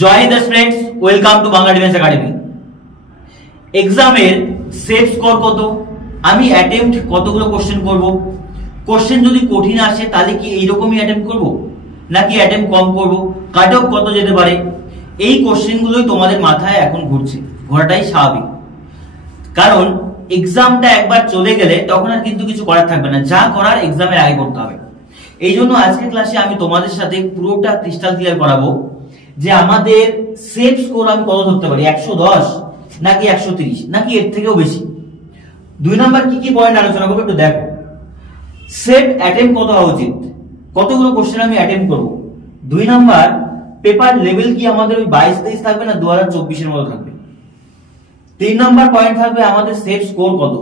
Joy Hind friends, welcome to Bangla defence academy. এক্সামের safe score কত, আমি অ্যাটেম্প্ট কতগুলো কোশ্চেন করব, কোশ্চেন যদি কঠিন আসে তাহলে কি এইরকমই অ্যাটেম্প্ট করব নাকি অ্যাটেম্প্ট কম করব, কাট অফ কত যেতে পারে, এই কোশ্চেনগুলোই তোমাদের মাথায় এখন ঘুরছে। ঘোরাটাই স্বাভাবিক, কারণ এক্সামটা একবার চলে গেলে তখন আর কিন্তু কিছু করার থাকবে না, যা করার এক্সামের আগে করতে হবে। এই জন্য আজকের ক্লাসে আমি তোমাদের সাথে পুরোটা ক্রিস্টাল ক্লিয়ার করাবো যে আমাদের সেফ স্কোর আমি কত ধরতে পারি, 110 নাকি 130 নাকি এর থেকেও বেশি। 2 নাম্বার কি কি পয়েন্ট আলোচনা করবো একটু দেখো। সেফ অ্যাটেম্প্ট কত হওয়া উচিত, কতগুলো কোশ্চেন আমি অ্যাটেম্প্ট করব। 2 নাম্বার পেপার লেভেল কি আমাদের ওই 22-23 থাকবে না 2024 এর মতো থাকবে। 3 নাম্বার পয়েন্ট থাকবে আমাদের সেফ স্কোর কত,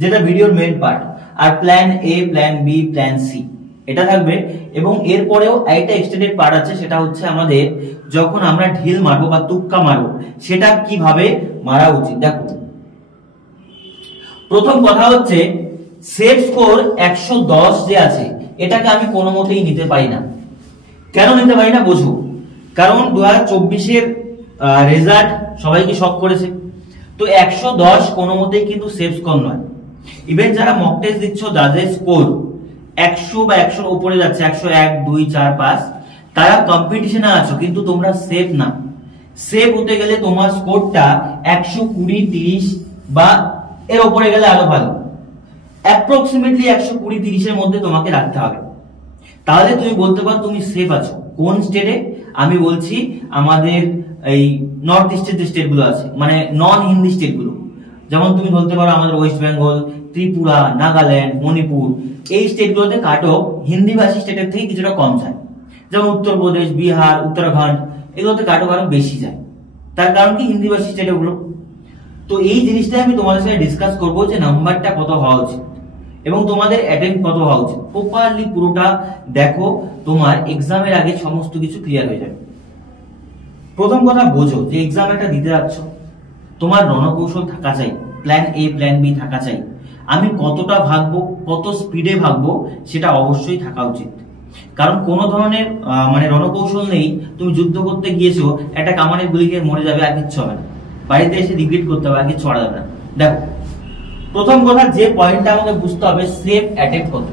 যেটা ভিডিওর মেইন পার্ট। আর plan A, plan B, plan C এটা থাকবে। এবং এরপরেও একটা এক্সটেন্ডেড পার্ট আছে, সেটা হচ্ছে আমাদের যখন আমরা ঢিল মারবো বা তুক্কা মারবো সেটা কিভাবে মারা উচিত। দেখো, প্রথম কথা হচ্ছে সেফ স্কোর 110 যে আছে এটাকে আমি কোনো মতেই নিতে পারি না। কেন নিতে পারি না বোঝো, কারণ 2024 এর রেজাল্ট সবাইকে শক করেছে। তো 110 কোনো মতেই কিন্তু সেফ স্কোর নয়। ইভেন যারা মক টেস্ট দিচ্ছ, যাদের স্কোর 100 বা 100 উপরে যাচ্ছে, 101, 2, 4, 5, তারা কম্পিটিশনে আছো, কিন্তু তোমরা সেফ না। সেফ হতে গেলে তোমার স্কোরটা 120, 30 বা এর উপরে গেলে আরো ভালো। অ্যাপ্রক্সিমেটলি 120, 30 এর মধ্যে তোমাকে রাখতে হবে, তাহলে তুমি বলতে পারো তুমি সেফ আছো। কোন স্টেটে আমি বলছি, আমাদের এই নর্থ ইস্টের যে স্টেট গুলো আছে, মানে নন হিন্দি স্টেট গুলো, যেমন তুমি বলতে পারো আমাদের ওয়েস্ট বেঙ্গল, ত্রিপুরা, নাগাল্যান্ড, মণিপুর, এই স্টেট গুলোতে কাট অফ হিন্দিভাষী স্টেটের থেকে কিছুটা কম যায়। যেমন উত্তরপ্রদেশ, বিহার, উত্তরাখণ্ড, এগুলোতে কাট অফ আরো বেশি যায়। তার কারণ কি, হিন্দিভাষী স্টেট ওগুলো। তো এই জিনিসটাই আমি তোমাদের সাথে ডিসকাস করবো যে নাম্বারটা কত হওয়া উচিত এবং তোমাদের অ্যাটেম্প্ট কত হওয়া উচিত। প্রপারলি পুরোটা দেখো, তোমার এক্সামের আগে সমস্ত কিছু ক্লিয়ার হয়ে যাবে। প্রথম কথা বোঝো যে এক্সাম একটা দিতে যাচ্ছ, তোমার রণকৌশল থাকা চাই, প্ল্যান এ, প্ল্যান বি থাকা চাই। আমি কতটা ভাগবো, কত স্পিডে ভাগবো, সেটা অবশ্যই থাকা উচিত। কারণ কোনো ধরনের মানে রণকৌশল নেই, তুমি যুদ্ধ করতে গিয়েছো, একটা কামানের গুলি খেয়ে মরে যাবে, আর কিচ্ছু হবে না, বাড়িতে এসে রিগ্রেট করতে হবে, আর কিছু ছড়া যাবে না। দেখো, প্রথম কথা যে পয়েন্টটা আমাকে বুঝতে হবে, সেফ অ্যাটেম্প্ট কত।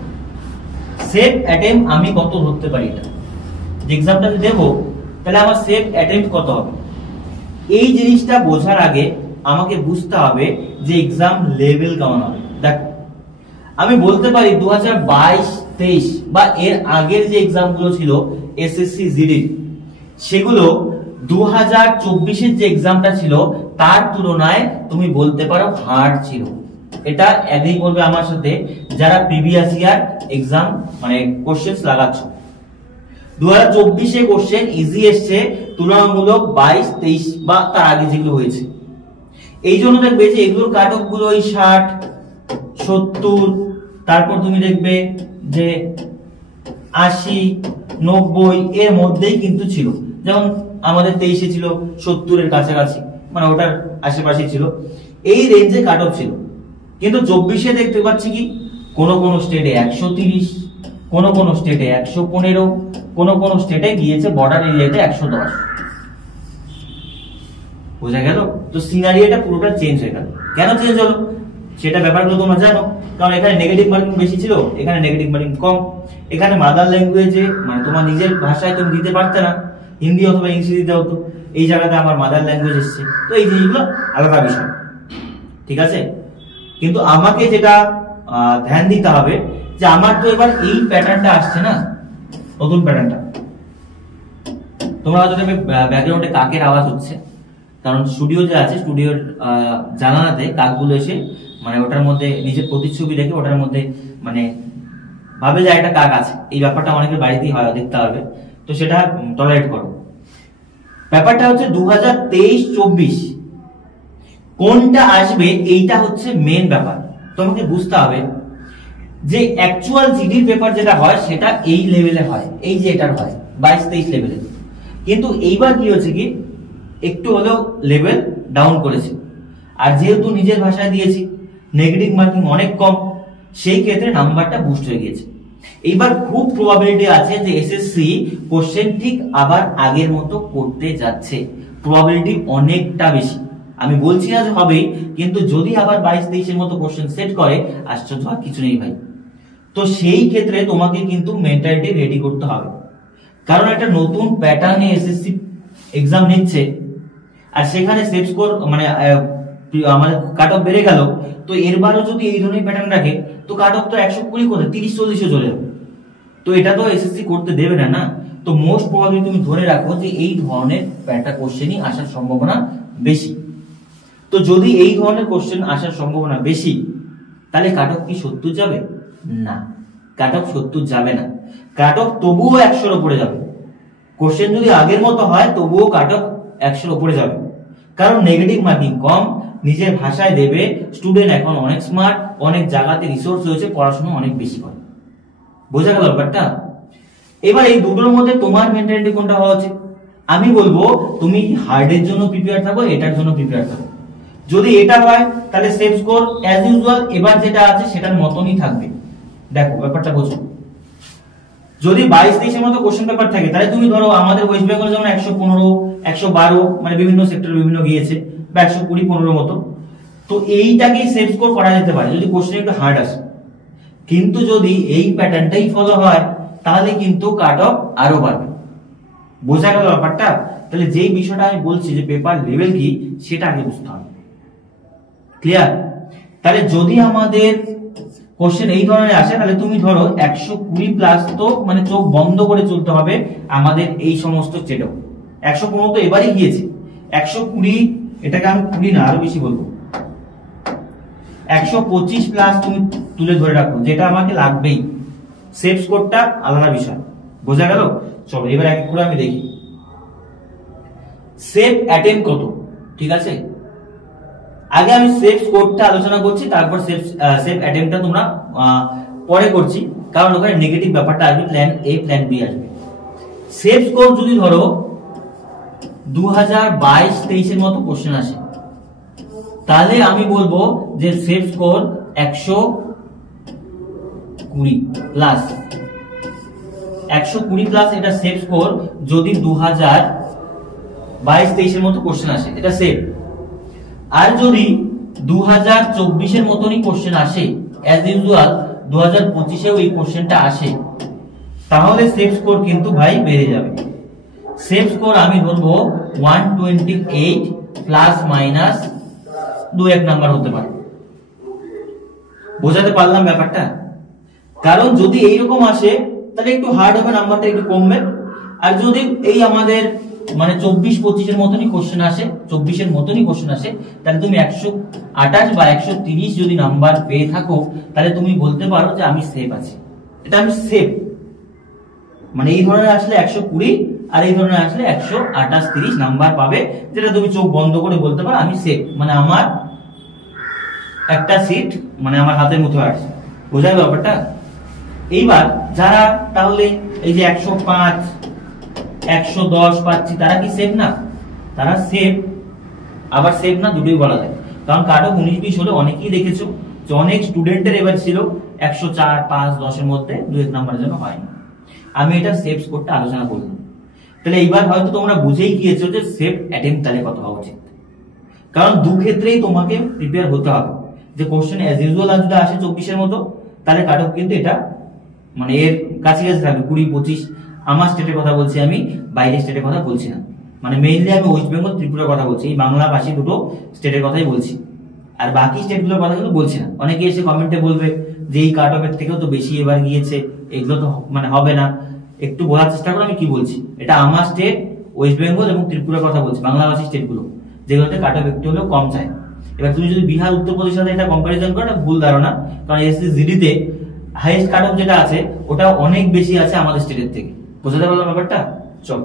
সেফ অ্যাটেম্প্ট আমি কত ধরতে পারি, এটা যে এক্সামটা দেবো তাহলে আমার সেফ অ্যাটেম্প্ট কত হবে। এই জিনিসটা বোঝার আগে আমাকে বুঝতে হবে যে এক্সাম লেভেল কেমন হবে। দেখো, আমি বলতে পারি 2022-23 বা এর আগের যে এক্সাম গুলো ছিল এসএসসি জিডি, সেগুলো 2024 এর যে এক্সামটা ছিল তার তুলনায় তুমি বলতে পারো হার্ড ছিল। এটা এগ্রি করবে আমার সাথে যারা প্রিভিয়াস ইয়ার এক্সাম মানে কোশ্চেন লাগাচ্ছ। 2024 এ কোশ্চেন ইজি এসছে তুলনামূলক 22-23 বা তার আগে যেগুলো হয়েছে। এই জন্য দেখবে যে এগুলোর কাট অফ গুলো ওই 60, 70, তারপর তুমি দেখবে যে 80, 90 এর মধ্যেই কিন্তু ছিল। যেমন আমাদের 23 ছিল 70 এর কাছাকাছি, মানে ওটার আশেপাশে ছিল, এই রেঞ্জে কাট অফ ছিল। কিন্তু 24 এ দেখতে পাচ্ছি কি, কোন কোন স্টেটে 130, কোন কোন স্টেটে 115, কোন কোন স্টেটে গিয়েছে বর্ডার এরিয়াতে 110। বোঝা গেল? তো সিনারিওটা পুরোটা চেঞ্জ হয়ে গেল। কেন চেঞ্জ হলো সেটা ব্যাপারগুলো তোমরা জানো, কারণ এখানে নেগেটিভ মার্কিং বেশি ছিল, এখানে নেগেটিভ মার্কিং কম। এখানে মাদার ল্যাঙ্গুয়েজে মানে তোমার নিজের ভাষায় তুমি দিতে পারতে না, হিন্দি অথবা ইংলিশ দিতে হতো, এই জায়গাতে আমার মাদার ল্যাঙ্গুয়েজ এসছে। তো এই জিনিসগুলো আলাদা বিষয়, ঠিক আছে। কিন্তু আমাকে যেটা ধ্যান দিতে হবে যে আমার তো এবার এই প্যাটার্নটা আসছে না, নতুন প্যাটার্নটা। তোমরা হয়তো দেখবে ব্যাকগ্রাউন্ডে কাকের আওয়াজ হচ্ছে, কারণ স্টুডিও যে আছে, স্টুডিওর জানালাতে কাকগুলো এসে মানে ওটার মধ্যে নিজের প্রতিচ্ছবি রেখে ওটার মধ্যে মানে ভাবে যে একটা কাক আছে। এই ব্যাপারটা অনেকের বাড়িতেই হয়, দেখতে হবে, তো সেটা টলারেট করো। ব্যাপারটা হচ্ছে 2023-24 কোনটা আসবে, এইটা হচ্ছে মেন ব্যাপার। তোমাকে বুঝতে হবে যে অ্যাকচুয়াল জিডির পেপার যেটা হয় সেটা এই লেভেলে হয়, এই যে এটার হয় 22-23 লেভেলে। কিন্তু এইবার কি হচ্ছে কি, একটু হলেও লেভেল ডাউন করেছে। আর যেহেতু নিজের ভাষায় দিয়েছি, নেগেটিভ মার্কিং অনেক কম, সেই ক্ষেত্রে নাম্বারটা বুস্ট হয়ে গিয়েছে। এইবার খুব প্রবাবিলিটি আছে যে এসএসসি কোশ্চেন ঠিক আবার আগের মতো করতে যাচ্ছে, প্রবাবিলিটি অনেকটা বেশি। আমি বলছি না যে হবেই, কিন্তু যদি আবার 22-23 মতো কোশ্চেন সেট করে, আশ্চর্য হওয়ার কিছু নেই ভাই। তো সেই ক্ষেত্রে তোমাকে কিন্তু মেন্টালিটি রেডি করতে হবে, কারণ একটা নতুন প্যাটার্নে এসএসসি এক্সাম নিচ্ছে, আর সেখানে সেফ স্কোর মানে আমাদের কাট অফ বেড়ে গেল, তো এরবারও যদি এই ধরনের প্যাটার্ন রাখে তো কাট অফ তো 120 করে 30-40 চলে যাবে। তো এটা তো এসএসসি করতে দেবে না না। তো মোস্ট প্রবাবলি তুমি ধরে রাখো যে এই ধরনের প্যাটার্ন কোশ্চেনই আসার সম্ভাবনা বেশি। তো যদি এই ধরনের কোশ্চেন আসার সম্ভাবনা বেশি, তাহলে কাট অফ কি 70 যাবে? না, কাট অফ 70 যাবে না। কাট অফ তবুও 100-র উপরে যাবে। কোশ্চেন যদি আগের মতো হয় তবুও কাট অফ 100-র উপরে যাবে, কারণ নেগেটিভ মার্কিং কম, নিজের ভাষায় দেবে। স্টুডেন্ট এখন অনেক স্মার্ট, অনেক জায়গাতে রিসোর্স রয়েছে, পড়াশোনা অনেক বেশি করে। বোঝা গেল ব্যাপারটা? এবার এই দুটোর মধ্যে তোমার মেন্টালিটি কোনটা হওয়া উচিত? আমি বলবো তুমি হার্ডের জন্য প্রিপেয়ার থাকো, এটার জন্য প্রিপেয়ার থাকো। যদি এটা হয় তাহলে সেফ স্কোর অ্যাজ ইউজুয়াল এবার যেটা আছে সেটার মতনই থাকবে। দেখো ব্যাপারটা বোঝো, যদি 22-23 মতো কোশ্চেন পেপার থাকে, তাহলে তুমি ধরো আমাদের ওয়েস্ট বেঙ্গল যেমন 115, 112 মানে বিভিন্ন সেক্টরে বিভিন্ন গিয়েছে, বা 120-15 মতো, তো এইটাকেই সেফ স্কোর করা যেতে পারে যদি কোশ্চেন একটু হার্ড আসে। কিন্তু যদি এই প্যাটার্নটাই ফলো হয় তাহলে কিন্তু কাট অফ আরো বাড়বে। বোঝা গেল ব্যাপারটা? তাহলে যেই বিষয়টা আমি বলছি যে পেপার লেভেল কি, সেটা আগে বুঝতে হবে। ক্লিয়ার? তাহলে যদি আমাদের কোশ্চেন এই ধরনের আসে, তাহলে তুমি ধরো 120 প্লাস, তো মানে চোখ বন্ধ করে চলতে হবে আমাদের এই সমস্ত স্টেটও। 115 তো এবারই গিয়েছে, 120, এটাকে আমি 20 না আরো বেশি বলবো, 125 প্লাস তুমি তুলে ধরে রাখো, যেটা আমাকে লাগবেই। সেফ স্কোরটা আলাদা বিষয়। বোঝা গেল? চলো এবার এক করে আমি দেখি সেফ অ্যাটেম্প কত। ঠিক আছে, আগে আমি সেফ স্কোরটা আলোচনা করছি, তারপর সেফ অ্যাটেম্পটা তোমরা পরে করছি, কারণ ওখানে নেগেটিভ ব্যাপারটা আসবে, প্ল্যান এ প্ল্যান বি আসবে। সেফ স্কোর যদি ধরো 2022-23 এর মতো কোশ্চেন আসে, তাহলে আমি বলবো যে সেফ স্কোর 120 প্লাস। 120 প্লাস এটা সেফ স্কোর যদি 2022-23 এর মতো কোশ্চেন আসে, এটা সেফ। আর যদি 2024 এর মতনই কোশ্চেন আসে, অ্যাজ ইউজুয়াল 2025-এও এই কোশ্চেনটা আসে, তাহলে সেফ স্কোর কিন্তু ভাই বেড়ে যাবে। সেফ স্কোর আমি ধরবো 128 প্লাস মাইনাস 2-1 নাম্বার হতে পারে। বোঝাতে পারলাম ব্যাপারটা? কারণ যদি এইরকম আসে তাহলে একটু হার্ড হবে, নাম্বারটা একটু কমবে। আর যদি এই আমাদের মানে 24-25 এর মতনই কোশ্চেন আসে, 24 এর মতনই কোশ্চেন আসে, তাহলে তুমি 128 বা 130 যদি নাম্বার পেয়ে থাকো, তাহলে তুমি বলতে পারো যে আমি সেফ আছি। এটা আমি সেফ, মানে এই ধরনের আসলে 120 আর এই ধরনের আসলে 128-30 নাম্বার পাবে, যেটা তুমি চোখ বন্ধ করে বলতে পারো আমি সেফ, মানে আমার একটা সিট মানে আমার হাতের মুঠোয় আছে। বোঝা গেল ব্যাপারটা? এইবার যারা তাহলে এই যে 105, 110 পাচ্ছি, তারা কি সেফ না? তারা সেফ, আবার সেফ না, দুটোই বলা যায়। কারণ কাট অফ 19-20 হলে অনেকেই দেখেছো যে অনেক স্টুডেন্টের এবার ছিল 104, 5, 10 এর মধ্যে 2-1 নাম্বারের জন্য হয়নি। আমি এটা সেফ স্কোরটা আলোচনা করলাম। তাহলে এইবার হয়তো তোমরা বুঝেই গিয়েছো যে সেফ অ্যাটেম্প তাহলে কত হওয়া উচিত। কারণ দু ক্ষেত্রেই তোমাকে প্রিপেয়ার হতে হবে। যে কোশ্চেন অ্যাজ ইউজুয়াল যদি আসে 24 এর মতো, তাহলে কাট অফ কিন্তু এটা মানে এর কাছাকাছি থাকবে 20-25। আমার স্টেটের কথা বলছি আমি, বাইরের স্টেটের কথা বলছি না। মানে মেইনলি আমি ওয়েস্ট বেঙ্গল, ত্রিপুরার কথা বলছি, এই বাংলাভাষী দুটো স্টেটের কথাই বলছি, আর বাকি স্টেটগুলোর কথা কিন্তু বলছি না। অনেকে এসে কমেন্টে বলবে যে এই কাট অফের থেকেও তো বেশি এবার গিয়েছে, এগুলো তো মানে হবে না। একটু বোঝার চেষ্টা করো আমি কি বলছি। এটা আমার স্টেট ওয়েস্ট বেঙ্গল এবং ত্রিপুরার কথা বলছি, বাংলাভাষী স্টেটগুলো, যেগুলোতে কাট অফ একটু হলেও কম চায়। এবার তুমি যদি বিহার, উত্তরপ্রদেশের সাথে এটা কম্পারিজন করো, এটা ভুল ধারণা। কারণ এসএসসি জিডিতে হাইয়েস্ট কাট অফ যেটা আছে ওটা অনেক বেশি আছে আমাদের স্টেটের থেকে। বোঝাতে পারলাম ব্যাপারটা? চল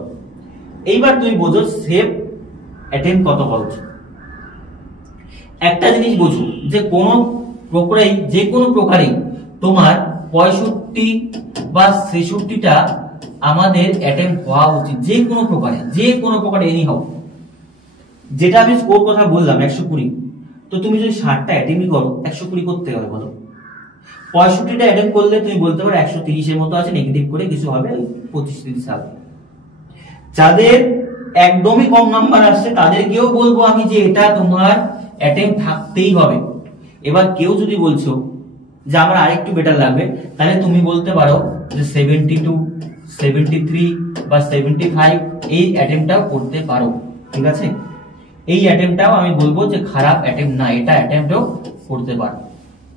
এইবার তুমি বোঝো সেফ অ্যাটেম্প কত হওয়া উচিত। একটা জিনিস বোঝো যে কোন প্রকারেই, যে কোনো প্রকারেই তোমার 65 বা 66টা আমাদের অ্যাটেম্প হওয়া উচিত, যে কোনো প্রকারে এনি হাউ। যেটা আমি স্কোর কথা বললাম 120, তো তুমি যদি 60টা অ্যাটেম্পই করো 120 করতে হবে বলো? 65টা অ্যাটেম্প করলে তুমি বলতে পারো 130 এর মতো আছে, নেগেটিভ করে কিছু হবে 25-30 হবে। যাদের একদমই কম নাম্বার আসছে তাদেরকেও বলবো আমি যে এটা তোমার অ্যাটেম্প থাকতেই হবে। এবার কেউ যদি বলছো যে আমার আরেকটু বেটার লাগবে, তাহলে তুমি বলতে পারো যে 72, 73 বা 75 এই অ্যাটেম্পটাও করতে পারো, ঠিক আছে? এই অ্যাটেম্পটাও আমি বলবো যে খারাপ অ্যাটেম্প না, এটা অ্যাটেম্পটাও করতে পারো।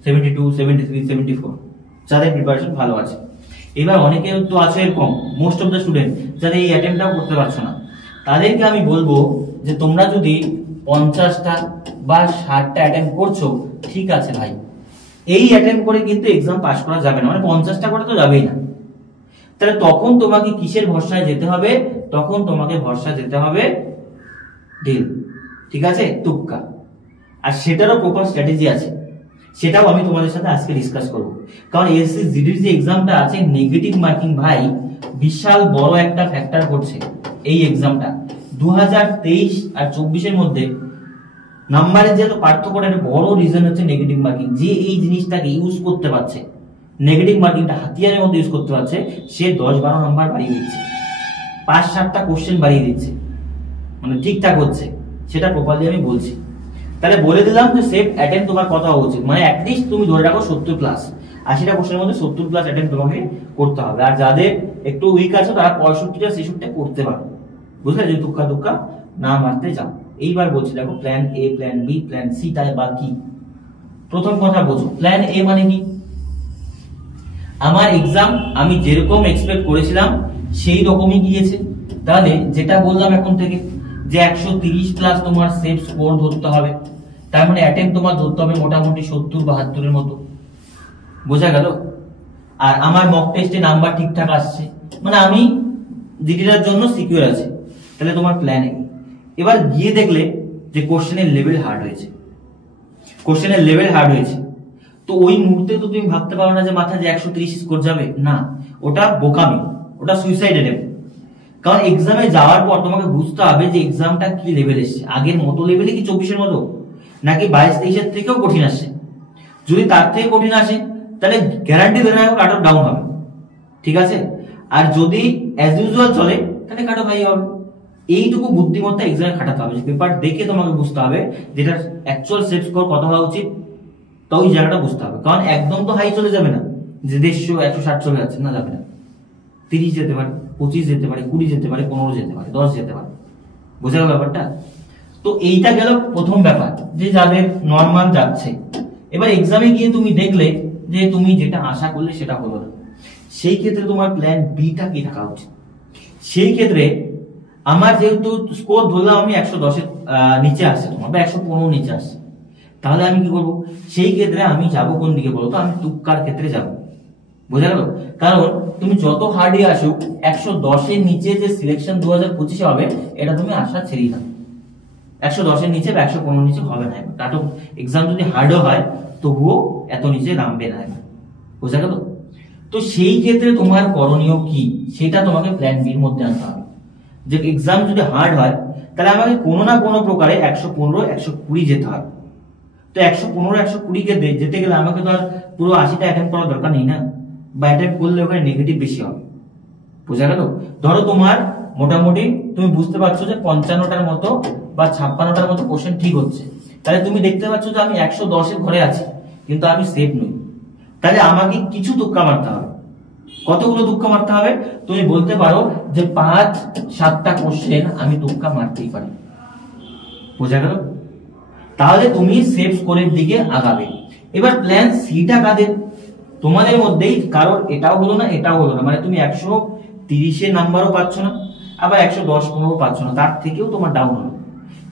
72, 73, 74 যাদের প্রিপারেশন ভালো আছে। এবার অনেকে তো আছে এরকম, মোস্ট অফ দ্য স্টুডেন্ট যারা এই অ্যাটেম্পটাও করতে পারছো না, তাদেরকে আমি বলবো যে তোমরা যদি 50টা বা 60টা অ্যাটেম্প করছো, ঠিক আছে ভাই, এই অ্যাটেম্প করে কিন্তু এক্সাম পাস করা যাবে না, মানে 50টা করে তো যাবেই না। তাহলে তখন তোমাকে কিসের ভরসায় যেতে হবে? তখন তোমাকে ভরসা যেতে হবে ডিল, ঠিক আছে, তুক্কা। আর সেটারও প্রপার স্ট্র্যাটেজি আছে, সেটাও আমি তোমাদের সাথে আজকে ডিসকাস করব। কারণ এসএসসি জিডির যে এক্সামটা আছে, নেগেটিভ মার্কিং ভাই বিশাল বড় একটা ফ্যাক্টর করছে এই এক্সামটা। 2023 আর 24 এর মধ্যে নাম্বারের যে পার্থক্যটা, একটা বড় রিজন হচ্ছে নেগেটিভ মার্কিং। যে এই জিনিসটাকে ইউজ করতে পারছে, নেগেটিভ মার্কিংটা হাতিয়ারের মধ্যে ইউজ করতে পারছে, সে 10-12 নাম্বার বাড়িয়ে দিচ্ছে, 5-7টা কোশ্চেন বাড়িয়ে দিচ্ছে, মানে ঠিকঠাক হচ্ছে। সেটা প্রপারলি আমি বলছি। তাহলে বলে দিলাম যে সেফ অ্যাটেম্প তোমার কত হওয়া উচিত, মানে অ্যাটলিস্ট তুমি ধরে রাখো 70+, 80টা কোশ্চেনের মধ্যে 70+ অ্যাটেম্প তোমাকে করতে হবে। আর যাদের একটু উইক আছে তারা 65টা 66টা করতে পারো, বুঝলে, যে তুক্কা না মারতে যাও। এইবার বলছি, দেখো plan A, plan B, plan C, তাই বা কি? প্রথম কথা বোঝো, প্ল্যান এ মানে কি? আমার এক্সাম আমি যেরকম এক্সপেক্ট করেছিলাম সেই রকমই গিয়েছে। তাহলে যেটা বললাম এখন থেকে যে 130+ তোমার সেফ স্কোর ধরতে হবে, তার মানে অ্যাটেম্প তোমার ধরতে হবে মোটামুটি 70-72 এর মতো, বোঝা গেল? আর আমার মক টেস্টে নাম্বার ঠিকঠাক আসছে, মানে আমি জিডিটার জন্য সিকিউর আছে। তাহলে তোমার প্ল্যান এ। এবার গিয়ে দেখলে যে কোশ্চেনের লেভেল হার্ড হয়েছে, কোশ্চেনের লেভেল হার্ড হয়েছে, তো ওই মুহূর্তে তো তুমি ভাবতে পারো না যে মাথায় যে 130 স্কোর যাবে, না, ওটা বোকামি, ওটা সুইসাইড অ্যাটেম্প। কারণ এক্সামে যাওয়ার পর তোমাকে বুঝতে হবে যে এক্সামটা কি লেভেল এসছে, আগের মতো লেভেলে কি 24-এর মতো, নাকি 22-23-এর থেকেও কঠিন আসছে। যদি তার থেকে কঠিন আসে তাহলে গ্যারান্টি ধরে রাখো কাট অফ ডাউন হবে, ঠিক আছে? আর যদি অ্যাজ ইউজুয়াল চলে তাহলে কাট অফ হাই হবে। এইটুকু বুদ্ধিমত্তা এক্সামে খাটাতে হবে, পেপার দেখে তোমাকে বুঝতে হবে যেটা অ্যাকচুয়াল সেফ স্কোর কত হওয়া উচিত, তো ওই জায়গাটা বুঝতে হবে। কারণ একদম তো হাই চলে যাবে না, যে 150, 160 চলে যাচ্ছে না, যাবে না। 30 যেতে পারে, 25 যেতে পারে, 20 যেতে পারে, 15 যেতে পারে, 10 যেতে পারে, বোঝা গেল ব্যাপারটা? তো এইটা গেল প্রথম ব্যাপার, যে যাদের নর্মাল যাচ্ছে। এবার এক্সামে গিয়ে তুমি দেখলে যে তুমি যেটা আশা করলে সেটা হলো না, সেই ক্ষেত্রে তোমার প্ল্যান বিটা কি থাকা উচিত? সেই ক্ষেত্রে আমার যেহেতু স্কোর ধরলাম আমি 110-এর নিচে আসছে তোমার, বা 115 নিচে আসছে, তাহলে আমি কি করবো? সেই ক্ষেত্রে আমি যাবো কোন দিকে বলতো? আমি তুক্কার ক্ষেত্রে যাবো, বোঝা গেল? কারণ তুমি যত হার্ডে আসুক 110-এর নিচে যে সিলেকশন 2025-এ হবে, এটা তুমি আশা ছেড়েই না। 110-এর নিচে বা 115-এর নিচে হবে না। কাট অফ এক্সাম যদি হার্ডও হয় তবুও এত নিচে নামবে না, বোঝা গেল? তো সেই ক্ষেত্রে তোমার করণীয় কি, সেটা তোমাকে প্ল্যান বির মধ্যে আনতে হবে। যে এক্সাম যদি হার্ড হয় তাহলে আমাকে কোনো না কোনো প্রকারে 115, 120 যেতে হবে। তো 115, 120-কে যেতে গেলে আমাকে তো আর পুরো 80টা অ্যাটেম্প করার দরকার নেই না, বা অ্যাটেম্প করলে ওখানে নেগেটিভ বেশি হবে, বোঝা গেল? ধরো তোমার মোটামুটি তুমি বুঝতে পারছো যে 55টার মতো বা 56টার মতো কোশ্চেন ঠিক হচ্ছে, তাহলে তুমি দেখতে পাচ্ছ যে আমি 110-এর ঘরে আছি কিন্তু আমি সেফ নই। তাহলে আমাকে কিছু তুক্কা মারতে হবে। কতগুলো তুক্কা মারতে হবে? তুমি বলতে পারো যে 5-7টা কোশ্চেন আমি তুক্কা মারতেই পারি, বোঝা গেল? তাহলে তুমি সেফ স্কোরের দিকে আগাবে। এবার প্ল্যান সিটা কাদের? তোমাদের মধ্যেই কারোর এটাও হলো না, এটাও হলো না, মানে তুমি 130-এর নাম্বারও পাচ্ছ না, আবার 110-15 পাচ্ছ না, তার থেকেও তোমার ডাউন হলো।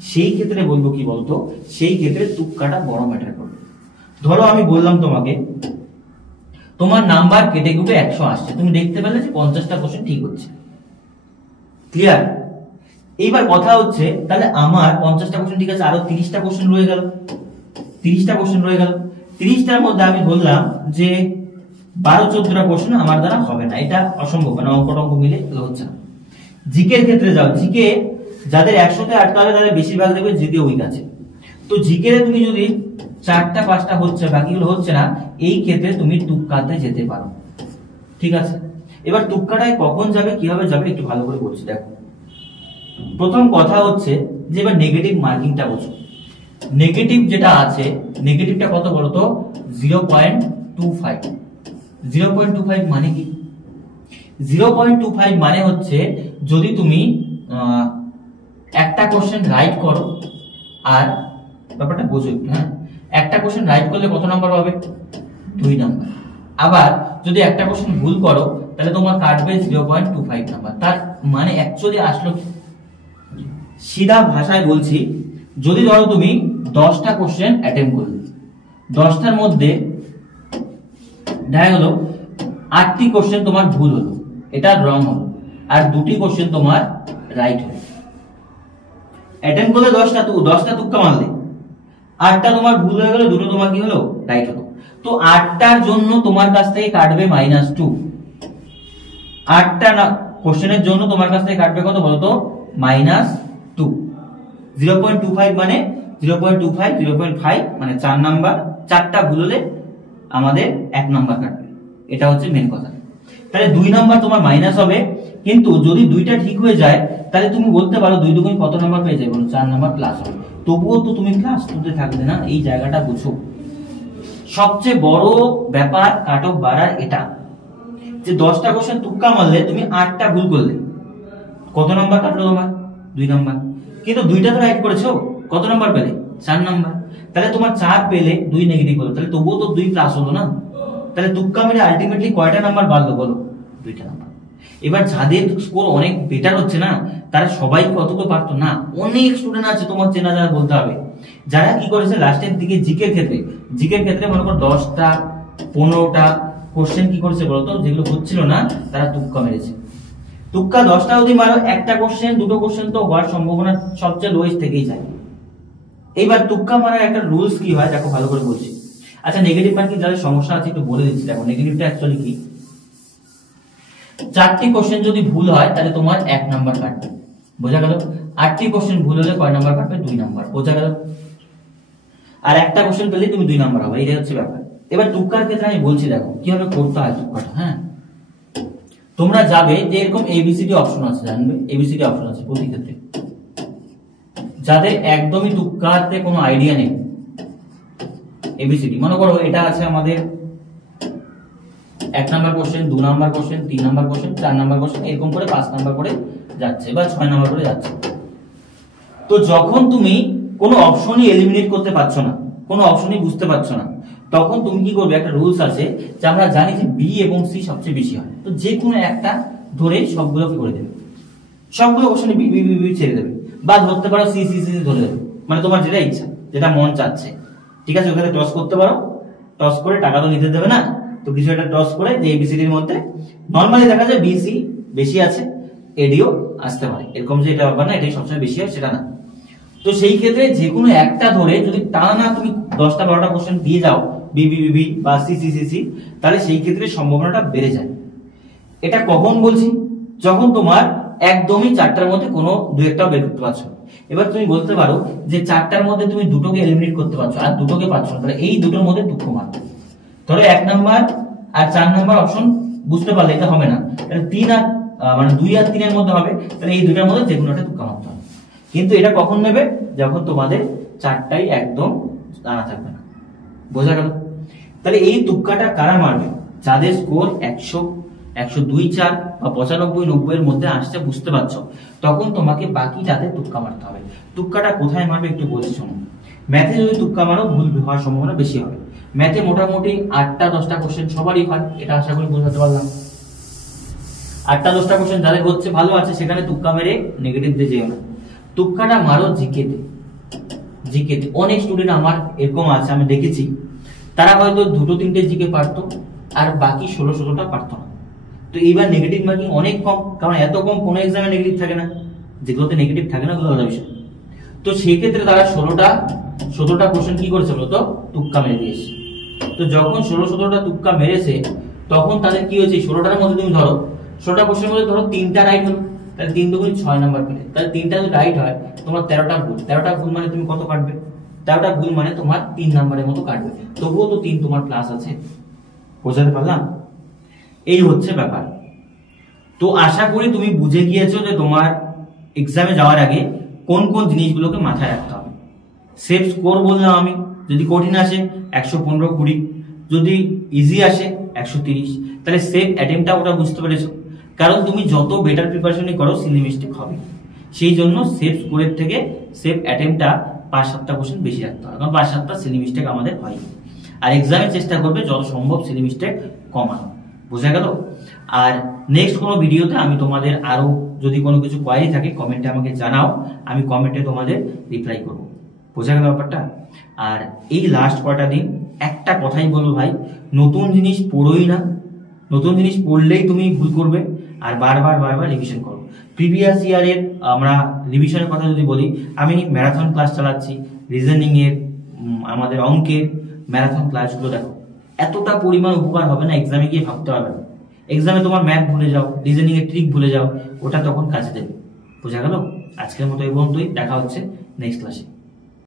সেই ক্ষেত্রে বলবো কি বলতো, সেই ক্ষেত্রে তুক্কাটা বড় ম্যাটার করবে। ধরো আমি বললাম তোমাকে তোমার নাম্বার কেটে কুটে 100 আসছে, তুমি দেখতে পেলে যে 50টা কোশ্চেন ঠিক হচ্ছে, ক্লিয়ার? এইবার কথা হচ্ছে তাহলে আমার 50টা কোশ্চেন ঠিক আছে, আরো 30টা কোশ্চেন রয়ে গেল, 30টা কোশ্চেন রয়ে গেল। 30টার মধ্যে আমি বললাম যে 12-14টা কোশ্চেন আমার দ্বারা হবে না, এটা অসম্ভব, মানে অঙ্ক মিলে হচ্ছে না। জিকের ক্ষেত্রে যাও, জিকে যাদের 100-তে আটকাবে তাদের বেশিরভাগ দেখবে জিকে উইক আছে। তো জিকে তুমি যদি 4টা 5টা হচ্ছে বাকিগুলো হচ্ছে না, এই ক্ষেত্রে তুমি তুক্কাতে যেতে পারো। ঠিক আছে, এবার তুক্কাটায় কখন যাবে কিভাবে যাবে একটু ভালো করে বলছি। দেখো প্রথম কথা হচ্ছে যে এবার নেগেটিভ মার্কিংটা বোঝো। নেগেটিভ যেটা আছে, নেগেটিভটা কত বলো তো? 0.25। 0.25 মানে কি? 0.25 মানে হচ্ছে যদি তুমি একটা কোশ্চেন রাইট করো, আর ব্যাপারটা বোঝো একটু, হ্যাঁ, একটা কোশ্চেন রাইট করলে কত নাম্বার পাবে? 2 নাম্বার। আবার যদি একটা কোশ্চেন ভুল করো তাহলে তোমার কাটবে 0.25 নাম্বার। তার মানে অ্যাকচুয়ালি আসলো সিধা ভাষায় বলছি, যদি ধরো তুমি 10টা কোশ্চেন অ্যাটেম্প করলে, 10টার মধ্যে দেখা গেল 8টি কোশ্চেন তোমার ভুল হলো, এটা রং হলো, আর 2টি কোশ্চেন তোমার রাইট হলো। অ্যাটেম্প করলে 10টা তুক্কা মারলে, 8টা তোমার ভুল হয়ে গেল, 2টো তোমার কি হলো? রাইট হলো। তো 8টার জন্য তোমার কাছ থেকে কাটবে -2। 8টা কোশ্চেনের জন্য তোমার কাছ থেকে কাটবে কত বলতো? -2। 0.25 মানে 0.25 0.5 মানে 4 নাম্বার। 4টা ভুল হলে আমাদের 1 নাম্বার কাটবে, এটা হচ্ছে মেন কথা। তাহলে 2 নাম্বার তোমার মাইনাস হবে, কিন্তু যদি 2টা ঠিক হয়ে যায় তাহলে তুমি বলতে পারো 2 দুগুণ কত নাম্বার পেয়ে যাবে? 4 নাম্বার প্লাস হবে। তবুও তো তুমি ক্লাস 2তে থাকবে না, এই জায়গাটা বুঝো। সবচেয়ে বড় ব্যাপার কাট অফ বাড়ার এটা, যে 10টা কোশ্চেন তুক্কা মারলে তুমি 8টা ভুল করলে, কত নাম্বার কাটলো তোমার? 2 নাম্বার। কিন্তু 2টা তো রাইট করেছো, কত নাম্বার পেলে? 4 নাম্বার। তাহলে তোমার 4 পেলে 2 নেগেটিভ হলো, তাহলে তবুও তো 2 প্লাস হলো না। তাহলে তুক্কা মেরে আলটিমেটলি কয়টা নাম্বার বাড়লো বলো? 2টা নাম্বার। এবার যাদের স্কোর অনেক বেটার হচ্ছে না, তারা সবাই কতটা পারতো না। অনেক স্টুডেন্ট আছে তোমার চেনা যারা বলতে হবে, যারা কি করেছে লাস্টের দিকে জিকের ক্ষেত্রে মনে করো 10টা 15টা কোশ্চেন কি করেছে বলতো, যেগুলো হচ্ছিল না তারা তুক্কা মেরেছে। তুক্কা 10টা যদি মারো, একটা কোশ্চেন 2টো কোশ্চেন তো হওয়ার সম্ভাবনা সবচেয়ে লোয়েস্ট থেকেই যায়। এইবার তুক্কা মারার একটা রুলস কি হয় দেখো ভালো করে বলছি। আচ্ছা, নেগেটিভ মার্কিং যাদের সমস্যা আছে একটু বলে দিচ্ছি। দেখো নেগেটিভটা অ্যাকচুয়ালি কি, 4টি কোশ্চেন যদি ভুল হয় তাহলে তোমার 1 নাম্বার কাটবে, বোঝা গেল? 8টি কোশ্চেন ভুল হলে কয় নাম্বার কাটবে? 2 নাম্বার, বোঝা গেল? আর একটা কোশ্চেন পেলে তুমি 2 নাম্বার হবে, এটাই হচ্ছে ব্যাপার। এবার তুক্কার ক্ষেত্রে আমি বলছি দেখো কিভাবে করতে হয় তুক্কাটা। হ্যাঁ, তোমরা যাবে যে এরকম এবিসিডি অপশন আছে, জানবে এবিসিডি অপশন আছে প্রতি ক্ষেত্রে। যাদের একদমই তুক্কাতে কোনো আইডিয়া নেই, এবিসিডি মনে করো এটা আছে আমাদের 1 number question, 2 number question, 3 number question, 4 number question, এরকম করে 5 নাম্বার করে যাচ্ছে বা 6 নাম্বার করে যাচ্ছে। তো যখন তুমি কোনো অপশনই এলিমিনেট করতে পারছো না, কোনো অপশনই বুঝতে পারছো না, তখন তুমি কি করবে? একটা রুলস আছে যে আমরা জানি যে বি এবং সি সবচেয়ে বেশি হয়, তো যে কোনো একটা ধরে সবগুলো কি করে দেবে, সবগুলো কোশ্চেনে বি বি বি বি ছেড়ে দেবে, বা ধরতে পারো সি সি সি ধরে দেবে, মানে তোমার যেটা ইচ্ছা, যেটা মন চাচ্ছে। ঠিক আছে, ওখানে টস করতে পারো, টস করে টাকা তো নিতে দেবে না, তো কিছু একটা টস করে যে এবিসিডির মধ্যে নরমালি দেখা যায় বিসি বেশি আছে, এডিও আসতে পারে, এরকম যে এটা ব্যাপার না, এটাই সবসময় বেশি হয় সেটা না। তো সেই ক্ষেত্রে যে কোনো একটা ধরে যদি টানা তুমি 10টা 12টা কোশ্চেন দিয়ে যাও বিবিবিবি বা সিসিসিসি, তাহলে সেই ক্ষেত্রে সম্ভাবনাটা বেড়ে যায়। এটা কখন বলছি? যখন তোমার একদমই 4টার মধ্যে কোনো 2-1টা বের করতে পারছো। এবার তুমি বলতে পারো যে 4টার মধ্যে তুমি 2টোকে এলিমিনেট করতে পারছো আর 2টোকে পাচ্ছ না, তাহলে এই 2টোর মধ্যে তুক্কো মারবে। ধরো 1 নাম্বার আর 4 নাম্বার অপশন বুঝতে পারলে এটা হবে না, তাহলে 3 আর মানে 2 আর 3 এর মধ্যে হবে, তাহলে এই 2টার মধ্যে যে কোনো একটা তুক্কা মারতে হবে। কিন্তু এটা কখন নেবে? যখন তোমাদের 4টাই একদম জানা থাকবে না, বোঝা গেল? তাহলে এই তুক্কাটা কারা মারবে? যাদের স্কোর 100, 102, 4 বা 95, 90 এর মধ্যে আসছে, বুঝতে পারছো, তখন তোমাকে বাকিটাতে তুক্কা মারতে হবে। তুক্কাটা কোথায় মারবে একটু বলছি শোনো। ম্যাথে যদি তুক্কা মারো ভুল হওয়ার সম্ভাবনা বেশি হবে। ম্যাথে মোটামুটি 8টা 10টা কোশ্চেন সবারই হয়, এটা আশা করি বোঝাতে পারলাম। 8টা 10টা কোশ্চেন যাদের হচ্ছে ভালো আছে, সেখানে তুক্কা মেরে নেগেটিভ দিয়ে যেও না। তুক্কাটা মারো জিকেতে। জিকেতে অনেক স্টুডেন্ট আমার এরকম আছে, আমি দেখেছি, তারা হয়তো 2-3টে জিকে পারতো আর বাকি 16-17টা পারতো না। তো এইবার নেগেটিভ মার্কিং অনেক কম, কারণ এত কম কোনো এক্সামে নেগেটিভ থাকে না, যেগুলোতে নেগেটিভ থাকে না ওগুলো আলাদা বিষয়। তো সেই ক্ষেত্রে তারা 17টা কোশ্চেন কি করেছে বলতো? তুক্কা মেরে দিয়েছে। তো যখন 16-17টা তুক্কা মেরেছে, তখন তাদের কি হয়েছে? 16টার মধ্যে তুমি ধরো 16টা কোশ্চেনের মধ্যে ধরো 3টা রাইট হলো, তাহলে 3 দুগুণ 6 নাম্বার পেলে। তাহলে 3টা যদি রাইট হয়, তোমার 13টা ভুল। 13টা ভুল মানে তুমি কত কাটবে? তাই ওটা ভুল মানে তোমার 3 নাম্বারের মতো কাটবে, তবুও তো 3 তোমার প্লাস আছে। বোঝাতে পারলাম? এই হচ্ছে ব্যাপার। তো আশা করি তুমি বুঝে গিয়েছো যে তোমার এক্সামে যাওয়ার আগে কোন কোন জিনিসগুলোকে মাথায় রাখতে হবে। সেফ স্কোর বললাম আমি, যদি কঠিন আসে 115-20, যদি ইজি আসে 130, তাহলে সেফ অ্যাটেম্পটা ওটা বুঝতে পেরেছো। কারণ তুমি যত বেটার প্রিপারেশনই করো সিলি মিস্টেক হবে, সেই জন্য সেফ স্কোরের থেকে সেফ অ্যাটেম্পটা 5-7টা কোশ্চেন বেশি রাখতে হবে, কারণ 5-7টা সিলি মিস্টেক আমাদের হয়। আর এক্সামে চেষ্টা করবে যত সম্ভব সিলি মিস্টেক কমানো। বোঝা গেল? আর নেক্সট কোনো ভিডিওতে আমি তোমাদের আরো যদি কোনো কিছু কোয়ারি থাকে কমেন্টে আমাকে জানাও, আমি কমেন্টে তোমাদের রিপ্লাই করব। বোঝা গেল ব্যাপারটা? আর এই লাস্ট কয়টা দিন একটা কথাই বলবো ভাই, নতুন জিনিস পড়োই না। নতুন জিনিস পড়লেই তুমি ভুল করবে, আর বারবার বারবার রিভিশন করো। প্রিভিয়াস ইয়ারের আমরা রিভিশনের কথা যদি বলি, আমি ম্যারাথন ক্লাস চালাচ্ছি, রিজনিং এর আমাদের অঙ্কের ম্যারাথন ক্লাসগুলো দেখো, এতটা পরিমাণ উপকার হবে না, এক্সামে গিয়ে ভাবতে হবে না। এক্সামে তোমার ম্যাথ ভুলে যাও, রিজনিং এর ট্রিক ভুলে যাও, ওটা তখন কাজে দেবে। বোঝা গেল? আজকের মতো এই পর্যন্তই, দেখা হচ্ছে নেক্সট ক্লাসে।